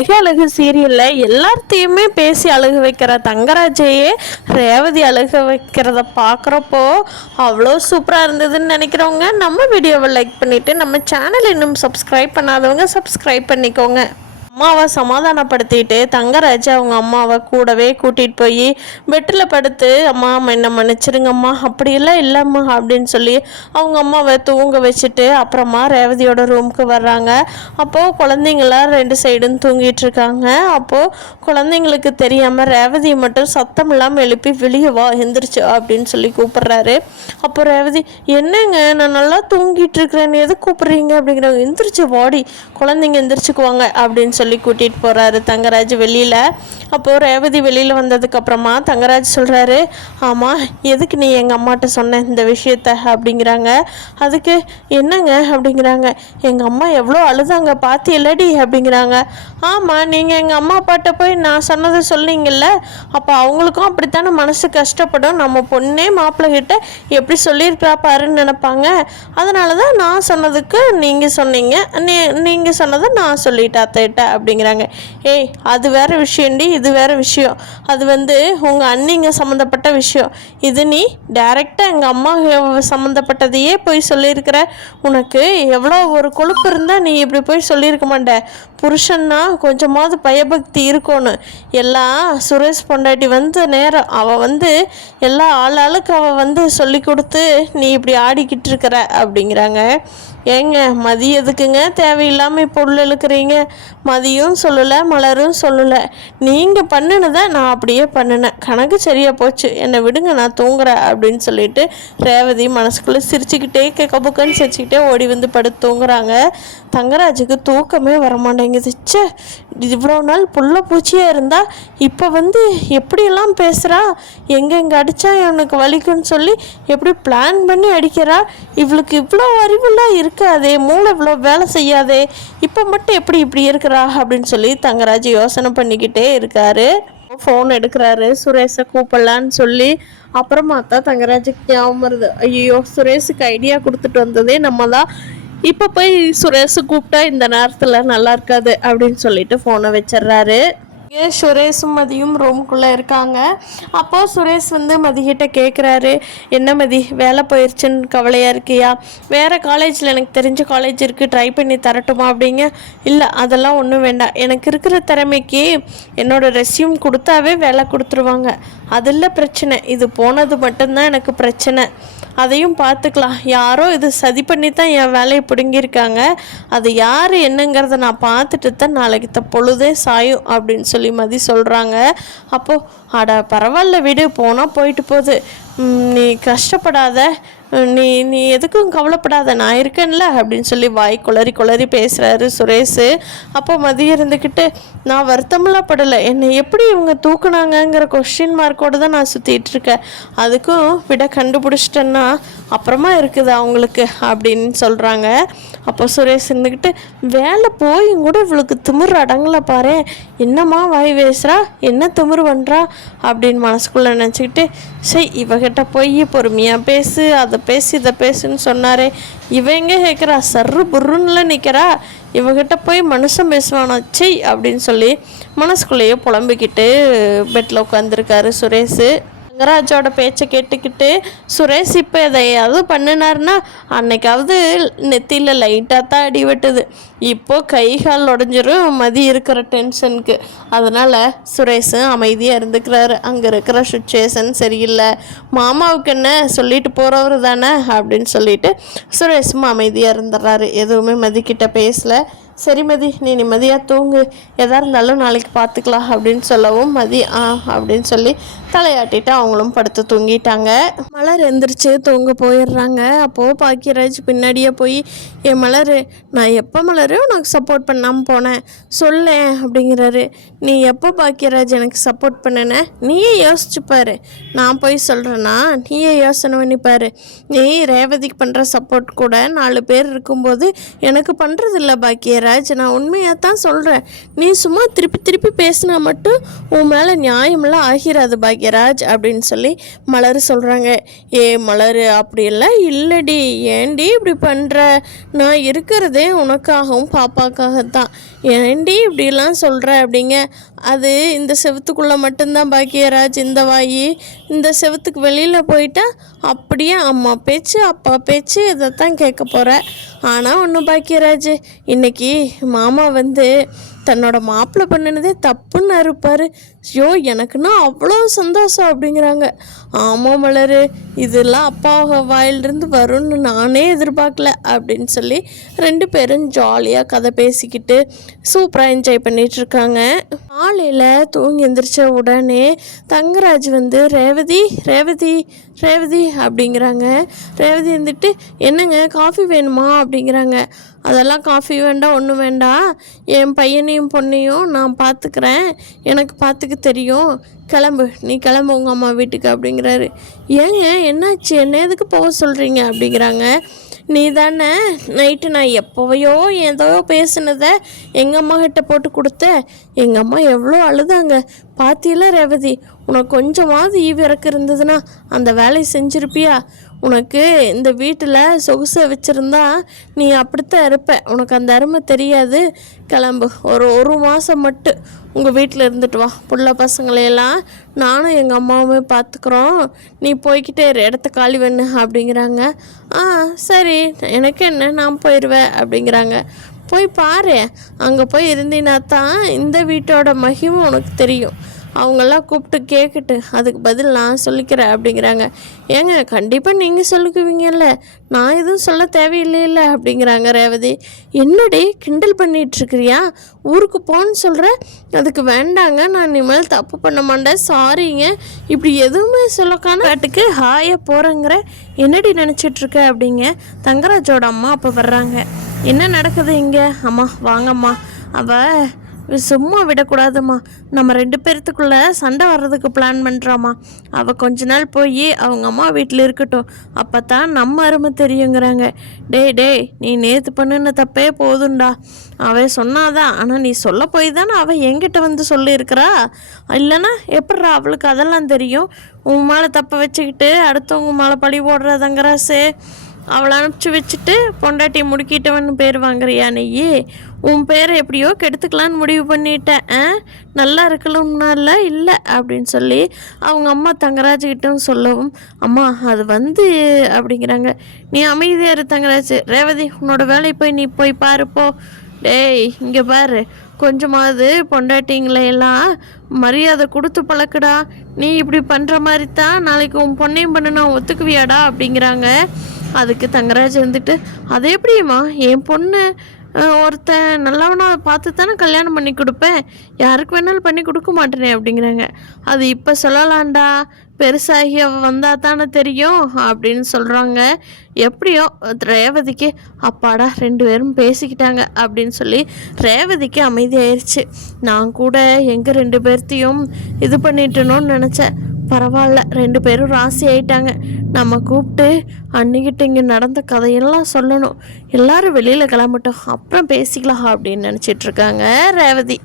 அழகு அழகு சீரியல்ல எல்லாத்தையுமே பேசி அழுக வைக்கிற தங்கராஜையே ரேவதி அழுக வைக்கிறத பார்க்குறப்போ அவ்வளோ சூப்பராக இருந்ததுன்னு நினைக்கிறவங்க நம்ம வீடியோவை லைக் பண்ணிவிட்டு நம்ம சேனல் இன்னும் சப்ஸ்கிரைப் பண்ணாதவங்க சப்ஸ்கிரைப் பண்ணிக்கோங்க. அம்மாவை சமாதானப்படுத்திட்டு தங்கராஜ் அவங்க அம்மாவை கூடவே கூட்டிகிட்டு போய் பெட்டில் படுத்து அம்மா என்ன மன்னிச்சிருங்கம்மா அப்படியெல்லாம் இல்லைம்மா அப்படின்னு சொல்லி அவங்க அம்மாவை தூங்க வச்சுட்டு அப்புறமா ரேவதியோட ரூமுக்கு வர்றாங்க. அப்போது குழந்தைங்களாம் 2 சைடும் தூங்கிட்டு இருக்காங்க. அப்போது குழந்தைங்களுக்கு தெரியாமல் ரேவதியை மட்டும் சத்தம் இல்லாமல் எழுப்பி வெளியே வா எந்திரிச்சு அப்படின்னு சொல்லி கூப்பிட்றாரு. அப்போ ரேவதி என்னங்க நான் நல்லா தூங்கிட்டு இருக்கிறேன்னு எது கூப்பிட்றீங்க அப்படிங்கிறாங்க. எந்திரிச்சு வாடி குழந்தைங்க எந்திரிச்சுக்குவாங்க அப்படின்னு சொல்லி கூட்டிகிட்டு போகிறாரு தங்கராஜ் வெளியில். அப்போது ரேவதி வெளியில் வந்ததுக்கப்புறமா தங்கராஜ் சொல்கிறாரு, ஆமாம் எதுக்கு நீ எங்கள் அம்மாட்ட சொன்ன இந்த விஷயத்த அப்படிங்கிறாங்க. அதுக்கு என்னங்க அப்படிங்கிறாங்க. எங்கள் அம்மா எவ்வளோ அழுதாங்க பார்த்து இல்லடி அப்படிங்கிறாங்க. ஆமாம் நீங்கள் எங்கள் அம்மா அப்பாட்ட போய் நான் சொன்னதை சொன்னீங்கல்ல, அப்போ அவங்களுக்கும் அப்படித்தானே மனசு கஷ்டப்படும். நம்ம பொண்ணே மாப்பிள்ளைகிட்ட எப்படி சொல்லியிருக்கிறா பாருன்னு நினைப்பாங்க. அதனால தான் நான் சொன்னதுக்கு நீங்கள் சொன்னீங்க, நீங்கள் சொன்னதை நான் சொல்லிட்டேன் அத்தைட்ட அப்படிங்கிறாங்க. ஏய் அது வேறு விஷயம்டி, இது வேறு விஷயம். அது உங்கள் அண்ணிங்க சம்மந்தப்பட்ட விஷயம். இது நீ டைரெக்டாக எங்கள் அம்மா சம்மந்தப்பட்டதையே போய் சொல்லியிருக்கிற. உனக்கு எவ்வளோ ஒரு கொழுப்பு இருந்தால் நீ இப்படி போய் சொல்லியிருக்க மாட்ட. புருஷன்னா கொஞ்சமாவது பயபக்தி இருக்கணும். எல்லாம் சுரேஷ் பொண்டாட்டி நேரம் அவள் எல்லா ஆளாளுக்கு அவள் சொல்லி கொடுத்து நீ இப்படி ஆடிக்கிட்டு இருக்கிற அப்படிங்கிறாங்க. ஏங்க மதி எதுக்குங்க தேவையில்லாமல் இப்போ உள்ள இழுக்கிறீங்க? மதியும் சொல்லலை, மலரும் சொல்லலை. நீங்கள் பண்ணினதை நான் அப்படியே பண்ணினேன். கணக்கு சரியாக போச்சு, என்னை விடுங்க நான் தூங்குறேன் அப்படின்னு சொல்லிட்டு ரேவதி மனசுக்குள்ளே சிரிச்சுக்கிட்டே கபுக்கன்னு சிரிச்சுக்கிட்டே ஓடி படுத்து தூங்குறாங்க. தங்கராஜுக்கு தூக்கமே வரமாட்டேங்குது. ச்சே இவ்வளோ நாள் புள்ள பூச்சியாக இருந்தால் இப்போ எப்படியெல்லாம் பேசுகிறா, எங்கெங்கே அடித்தா எனக்கு வலிக்குன்னு சொல்லி எப்படி பிளான் பண்ணி அடிக்கிறா. இவளுக்கு இவ்வளோ அறிவுலாம் இருக்காதே, மூளை இவ்வளோ வேலை செய்யாதே, இப்போ மட்டும் எப்படி இப்படி இருக்கிறா அப்படின்னு சொல்லி தங்கராஜ் யோசனை பண்ணிக்கிட்டே இருக்காரு. ஃபோன் எடுக்கிறாரு, சுரேஷை கூப்பிடலான்னு சொல்லி. அப்புறமா தான் தங்கராஜுக்கு ஞாபகம் வருது, ஐயோ சுரேஷுக்கு ஐடியா கொடுத்துட்டு வந்ததே நம்ம தான், இப்போ போய் சுரேஷை கூப்பிட்டா இந்த நேரத்தில் நல்லா இருக்காது அப்படின்னு சொல்லிட்டு ஃபோனை வச்சிட்றாரு. சுரேஷும் மதியும் ரூம்குள்ளே இருக்காங்க. அப்போது சுரேஷ் மதிக்கிட்ட கேட்குறாரு, என்ன மதி வேலை போயிடுச்சுன்னு கவலையாக இருக்கியா? வேறு காலேஜில் எனக்கு தெரிஞ்ச காலேஜ் இருக்குது, ட்ரை பண்ணி தரட்டுமா அப்படிங்க. இல்லை அதெல்லாம் ஒன்றும் வேண்டாம், எனக்கு இருக்கிற திறமைக்கு என்னோடய ரெஸ்யூம் கொடுத்தாவே வேலை கொடுத்துருவாங்க, அதில் பிரச்சனை. இது போனது மட்டும்தான் எனக்கு பிரச்சனை, அதையும் பார்த்துக்கலாம். யாரோ இது சதி பண்ணி தான் என் வேலையை பிடுங்கியிருக்காங்க, அது யார் என்னங்கிறத நான் பார்த்துட்டு தான் நாளைக்கு பொழுதே சாயும் அப்படின்னு சொல்லி மதி சொல்கிறாங்க. அப்போது அட பரவாயில்ல விடு, போனால் போயிட்டு போகுது, நீ கஷ்டப்படாத, நீ நீ எதுக்கும் கவலைப்படாத, நான் இருக்கேன்ல அப்படின்னு சொல்லி வாய் குளறி பேசுகிறாரு சுரேஷ். அப்போ மதியம் இருந்துக்கிட்டு நான் வருத்தமெல்லாம் படலை, என்னை எப்படி இவங்க தூக்குனாங்கங்கிற கொஸ்டின் மார்க்கோடு தான் நான் சுற்றிட்டு இருக்கேன், அதுக்கும் விட கண்டுபிடிச்சிட்டேன்னா அப்புறமா இருக்குது அவங்களுக்கு அப்படின்னு சொல்கிறாங்க. அப்போ சுரேஷ் இருந்துக்கிட்டு வேலை போயும் கூட இவளுக்கு திமிரு அடங்கலை பாரு, என்னம்மா வாய் பேசுகிறா, என்ன திமிரு பண்ணுறா அப்படின்னு மனசுக்குள்ளே நினச்சிக்கிட்டு, சரி இவகிட்ட போய் பொறுமையாக பேசு, அதை பேசு இதை பேசுன்னு சொன்னாரே, இவ எங்கே கேட்குறா, சர்ரு புர்ருன்னுல நிற்கிறா, இவகிட்ட போய் மனுஷன் பேசுவானா செய் அப்படின்னு சொல்லி மனசுக்குள்ளேயே புலம்பிக்கிட்டு பெட்டில் உட்காந்துருக்காரு சுரேஷ். தங்கராஜோட பேச்சை கேட்டுக்கிட்டு சுரேஷ் இப்போ எதையாவது பண்ணினார்னா அன்னைக்காவது நெத்தியில் லைட்டாக தான் அடி வெட்டுது, இப்போது கை கால் உடஞ்சிரும் மதி இருக்கிற டென்ஷனுக்கு. அதனால் சுரேஷும் அமைதியாக இருந்துக்கிறாரு. அங்கே இருக்கிற சுச்சுவேஷன் சரியில்லை, மாமாவுக்கு என்ன சொல்லிட்டு போகிறவர் தானே அப்படின்னு சொல்லிட்டு சுரேஷும் அமைதியாக இருந்துடுறாரு. எதுவுமே மதிக்கிட்ட பேசலை. சரி மதி நீ நிம்மதியாக தூங்கு, எதாக இருந்தாலும் நாளைக்கு பார்த்துக்கலாம் அப்படின்னு சொல்லவும் மதி அப்படின்னு சொல்லி தலையாட்டிட்டு அவங்களும் படுத்து தூங்கிட்டாங்க. மலர் எந்திரிச்சு தூங்க போயிடுறாங்க. அப்போது பாக்கியராஜ் பின்னாடியே போய், என் மலர் நான் எப்போ மலர் உனக்கு சப்போர்ட் பண்ணாமல் போனேன் சொல்லேன் அப்படிங்கிறாரு. நீ எப்போ பாக்கியராஜ் எனக்கு சப்போர்ட் பண்ணின நீயே யோசிச்சுப்பாரு, நான் போய் சொல்கிறேன்னா நீயே யோசனை பண்ணிப்பாரு. நீ ரேவதிக்கு பண்ணுற சப்போர்ட் கூட 4 பேர் இருக்கும்போது எனக்கு பண்ணுறதில்ல பாக்கியராஜ், பாக்கியராஜ், நான் உண்மையாக தான் சொல்கிறேன். நீ சும்மா திருப்பி திருப்பி பேசினா மட்டும் உன் மேலே நியாயமெல்லாம் ஆகிறாது பாக்கியராஜ் அப்படின்னு சொல்லி மலர் சொல்கிறாங்க. ஏ மலர், அப்படியெல்லாம் இல்லடி, ஏண்டி இப்படி பண்ணுற? நான் இருக்கிறதே உனக்காகவும் பாப்பாக்காகத்தான், ஏண்டி இப்படிலாம் சொல்கிற அப்படிங்க. அது இந்த செவத்துக்குள்ளே மட்டும்தான் பாக்கியராஜ் இந்த வாயி. இந்த செவத்துக்கு வெளியில் போயிட்டா அப்படியே அம்மா பேச்சு அப்பா பேச்சு இதைத்தான் கேட்க போகிற. ஆனால் ஒன்று பாக்கியராஜ், இன்னைக்கு மாமா வந்து தன்னோட மாப்பிள்ளை பண்ணினதே தப்புன்னு இருப்பார். ஐயோ எனக்குன்னா அவ்வளோ சந்தோஷம் அப்படிங்கிறாங்க. ஆமாம் மலர், இதெல்லாம் அப்பா வாயிலிருந்து வரும்னு நானே எதிர்பார்க்கல அப்படின்னு சொல்லி 2 பேரும் ஜாலியாக கதை பேசிக்கிட்டு சூப்பராக என்ஜாய் பண்ணிகிட்ருக்காங்க. காலையில் தூங்கி எந்திரிச்ச உடனே தங்கராஜ் வந்து ரேவதி ரேவதி ரேவதி அப்படிங்கிறாங்க. ரேவதி வந்துட்டு என்னங்க காஃபி வேணுமா அப்படிங்கிறாங்க. அதெல்லாம் காஃபி வேண்டாம், ஒன்றும் வேண்டாம், என் பையனையும் பொண்ணையும் நான் பார்த்துக்கிறேன், எனக்கு பார்த்துக்க தெரியும், கிளம்பு, நீ கிளம்பு உங்கள் அம்மா வீட்டுக்கு அப்படிங்கிறாரு. ஏங்க என்னாச்சு, என்ன எதுக்கு போக சொல்கிறீங்க அப்படிங்கிறாங்க. நீ தானே நைட்டு நான் எப்போவையோ ஏதோ பேசுனதை எங்கள் அம்மா கிட்ட போட்டு கொடுத்த, எங்கள் அம்மா எவ்வளோ அழுதாங்க பாத்தியில ரேவதி. உனக்கு கொஞ்சமாவது ஈவிறக்கு இருந்ததுன்னா அந்த வேலையை செஞ்சுருப்பியா? உனக்கு இந்த வீட்டில் சொகுசை வச்சுருந்தா நீ அப்படித்தான் இருப்ப, உனக்கு அந்த அருமை தெரியாது. கிளம்பு, ஒரு மாதம் மட்டும் உங்கள் வீட்டில் இருந்துட்டு வா, புள்ள பசங்களையெல்லாம் நானும் எங்கள் அம்மாவுமே பார்த்துக்குறோம், நீ போய்கிட்டே இடத்த காலி வேணு அப்படிங்கிறாங்க. சரி, எனக்கு என்ன, நான் போயிடுவேன் அப்படிங்கிறாங்க. போய் பாரு, அங்கே போய் இருந்தீன்னா தான் இந்த வீட்டோட மகிமை உனக்கு தெரியும். அவங்கெல்லாம் கூப்பிட்டு கேட்கட்டு அதுக்கு பதில் நான் சொல்லிக்கிறேன் அப்படிங்கிறாங்க. ஏங்க கண்டிப்பாக நீங்கள் சொல்லிக்குவீங்கல்ல, நான் எதுவும் சொல்ல தேவையில்லையில்ல அப்படிங்கிறாங்க ரேவதி. என்னடி கிண்டல் பண்ணிகிட்ருக்கிறியா? ஊருக்கு போன்னு சொல்கிற, அதுக்கு வேண்டாங்க, நான் இனிமேல் தப்பு பண்ண மாட்டேன், சாரிங்க, இப்படி எதுவுமே சொல்லக்கான காட்டுக்கு ஹாயாக போகிறேங்கிற, என்னடி நினச்சிட்ருக்க அப்படிங்க. தங்கராஜோட அம்மா அப்போ வர்றாங்க. என்ன நடக்குது இங்கே? அம்மா வாங்கம்மா, அவள் சும்மா விடக்கூடாதும்மா, நம்ம 2 பேர்த்துக்குள்ளே சண்டை வர்றதுக்கு பிளான் பண்ணுறாம்மா. அவள் கொஞ்ச நாள் போய் அவங்க அம்மா வீட்டில் இருக்கட்டும், அப்போ தான் நம்ம அருமை தெரியுங்கிறாங்க. டேய் நீ நேற்று பண்ணுன தப்பே போதும்டா, அவள் சொன்னாதான், ஆனால் நீ சொல்ல போய் தானே அவள் என்கிட்ட வந்து சொல்லியிருக்கிறா, இல்லைன்னா எப்பட்றா அவளுக்கு அதெல்லாம் தெரியும்? உன் மேலே தப்பை வச்சுக்கிட்டு அடுத்தவங்க மேலே பழி போடுறதங்கராசே. அவளை அனுப்பிச்சி வச்சுட்டு பொண்டாட்டி முடுக்கிட்டவன்னு பேர் வாங்குறியா நீ? உன் பேரை எப்படியோ கெடுத்துக்கலான்னு முடிவு பண்ணிட்டேன், நல்லா இருக்கணும்னால இல்லை அப்படின்னு சொல்லி அவங்க அம்மா தங்கராஜ்கிட்டும் சொல்லவும், அம்மா அது வந்து அப்படிங்கிறாங்க. நீ அமைதியாக இரு தங்கராஜ், ரேவதி உன்னோட வேலை போய் நீ போய் பாருப்போ. டேய் இங்கே பாரு, கொஞ்சமாவது பொண்டாட்டிங்களையெல்லாம் மரியாதை கொடுத்து பழக்கடா, நீ இப்படி பண்ணுற மாதிரி தான் நாளைக்கு உன் பொண்ணையும் பண்ண ஒத்துக்குவியாடா அப்படிங்கிறாங்க. அதுக்கு தங்கராஜ் வந்துட்டு, அது எப்படிம்மா, என் பொண்ணு ஒருத்தன் நல்லவனா பார்த்து தானே கல்யாணம் பண்ணி கொடுப்பேன், யாருக்கு வேணாலும் பண்ணி கொடுக்க மாட்டேனே அப்படிங்கிறாங்க. அது இப்போ சொல்லலாம்டா, பெருசாகி அவள் வந்தால் தானே தெரியும் அப்படின்னு சொல்கிறாங்க. எப்படியோ ரேவதிக்கு அப்பாடா 2 பேரும் பேசிக்கிட்டாங்க அப்படின்னு சொல்லி ரேவதிக்கு அமைதியாயிருச்சு. நான் கூட எங்கள் 2 பேர்த்தையும் இது பண்ணிட்டணும்னு நினச்சேன், பரவாயில்ல 2 பேரும் ராசி ஆயிட்டாங்க. நம்ம கூப்பிட்டு அன்னிக்கிட்ட இங்கே நடந்த கதையெல்லாம் சொல்லணும், எல்லாரும் வெளியில் கிளம்பட்டோம், அப்புறம் பேசிக்கலாம் அப்படின்னு நினச்சிட்ருக்காங்க ரேவதி.